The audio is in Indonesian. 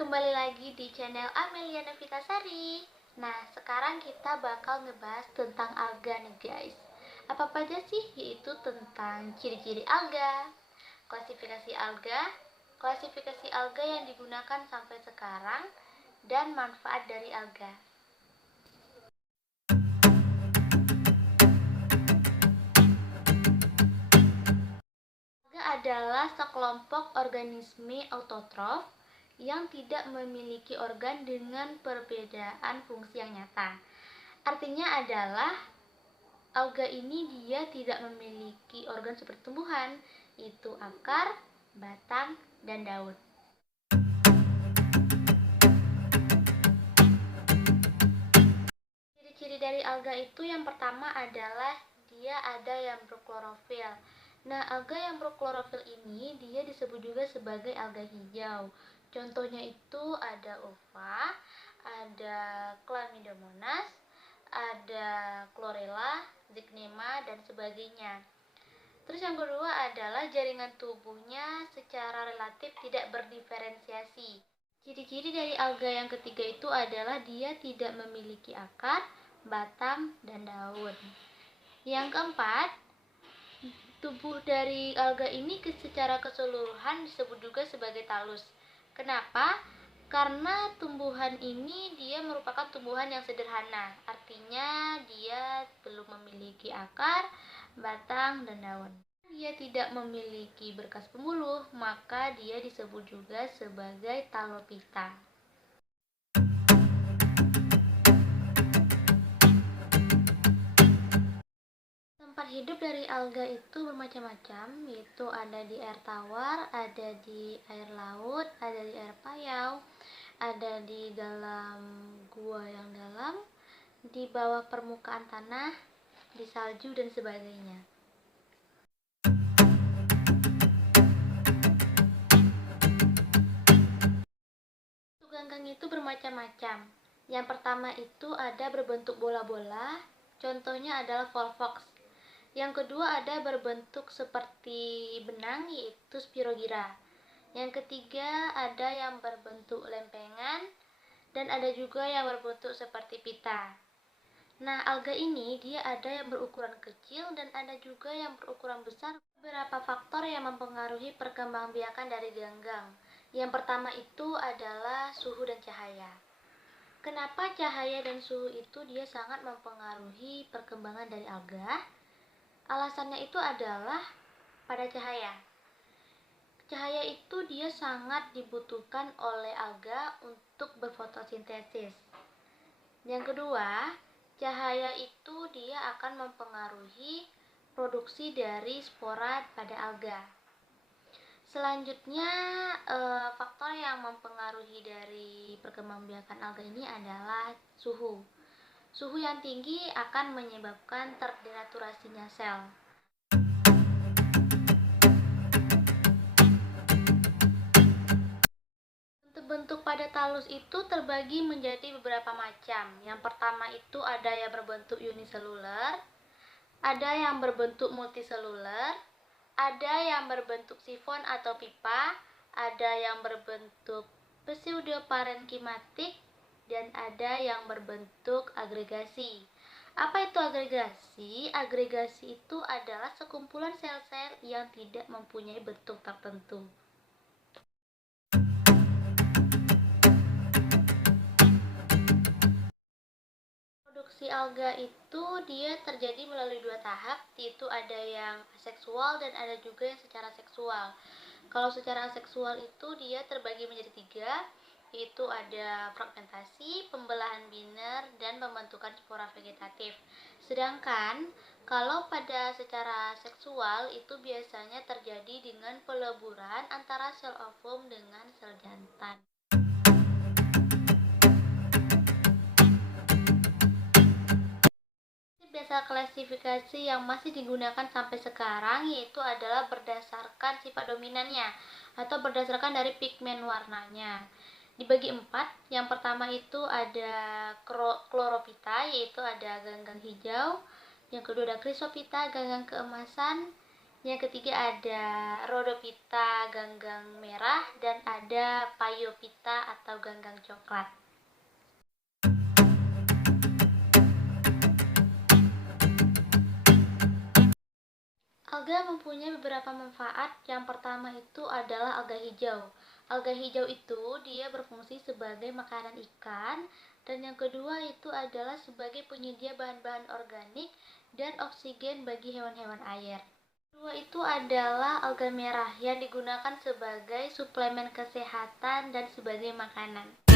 kembali lagi di channel Amelia Novitasari. Nah, sekarang kita bakal ngebahas tentang alga nih guys. Apa aja sih? Yaitu tentang ciri-ciri alga, klasifikasi alga yang digunakan sampai sekarang, dan manfaat dari alga. Alga adalah sekelompok organisme autotrof yang tidak memiliki organ dengan perbedaan fungsi yang nyata. Artinya adalah alga ini dia tidak memiliki organ seperti tumbuhan, yaitu akar, batang, dan daun. Ciri-ciri dari alga itu yang pertama adalah dia ada yang berklorofil. Nah, alga yang berklorofil ini dia disebut juga sebagai alga hijau. Contohnya itu ada uva, ada Chlamydomonas, ada chlorella, zygnema, dan sebagainya. Terus yang kedua adalah jaringan tubuhnya secara relatif tidak berdiferensiasi. Ciri-ciri dari alga yang ketiga itu adalah dia tidak memiliki akar, batang, dan daun. Yang keempat, tubuh dari alga ini secara keseluruhan disebut juga sebagai talus. Kenapa? Karena tumbuhan ini dia merupakan tumbuhan yang sederhana. Artinya dia belum memiliki akar, batang, dan daun. Dia tidak memiliki berkas pembuluh, maka dia disebut juga sebagai talopita. Tempat hidup dari alga itu bermacam-macam, yaitu ada di air tawar, ada di air laut, ada di air payau, ada di dalam gua yang dalam, di bawah permukaan tanah, di salju, dan sebagainya. Ganggang itu bermacam-macam. Yang pertama itu ada berbentuk bola-bola, contohnya adalah volvox. Yang kedua ada berbentuk seperti benang, yaitu spirogyra. Yang ketiga ada yang berbentuk lempengan, dan ada juga yang berbentuk seperti pita. Nah, alga ini dia ada yang berukuran kecil dan ada juga yang berukuran besar. Beberapa faktor yang mempengaruhi perkembangbiakan dari ganggang. Yang pertama itu adalah suhu dan cahaya. Kenapa cahaya dan suhu itu dia sangat mempengaruhi perkembangan dari alga? Alasannya itu adalah pada cahaya. Cahaya itu dia sangat dibutuhkan oleh alga untuk berfotosintesis. Yang kedua, cahaya itu dia akan mempengaruhi produksi dari spora pada alga. Selanjutnya, faktor yang mempengaruhi dari perkembangbiakan alga ini adalah suhu. Suhu yang tinggi akan menyebabkan terdenaturasinya sel. Bentuk pada talus itu terbagi menjadi beberapa macam. Yang pertama itu ada yang berbentuk uniseluler, ada yang berbentuk multiseluler, ada yang berbentuk sifon atau pipa, ada yang berbentuk pseudoparenkimatik, dan ada yang berbentuk agregasi. Apa itu agregasi? Agregasi itu adalah sekumpulan sel-sel yang tidak mempunyai bentuk tertentu. Produksi alga itu dia terjadi melalui dua tahap, yaitu ada yang aseksual dan ada juga yang secara seksual. Kalau secara aseksual itu dia terbagi menjadi tiga, yaitu ada fragmentasi, pembelahan biner, dan pembentukan spora vegetatif. Sedangkan kalau pada secara seksual itu biasanya terjadi dengan peleburan antara sel ovum dengan sel jantan. Dasar klasifikasi yang masih digunakan sampai sekarang yaitu adalah berdasarkan sifat dominannya atau berdasarkan dari pigmen warnanya. Dibagi empat. Yang pertama itu ada chlorophyta, yaitu ada ganggang hijau. Yang kedua ada chrysophyta, ganggang keemasan. Yang ketiga ada Rhodophyta ganggang merah dan ada Phaeophyta atau ganggang coklat. Alga mempunyai beberapa manfaat. Yang pertama itu adalah alga hijau. Alga hijau itu dia berfungsi sebagai makanan ikan, dan yang kedua itu adalah sebagai penyedia bahan-bahan organik dan oksigen bagi hewan-hewan air. Kedua itu adalah alga merah yang digunakan sebagai suplemen kesehatan dan sebagai makanan.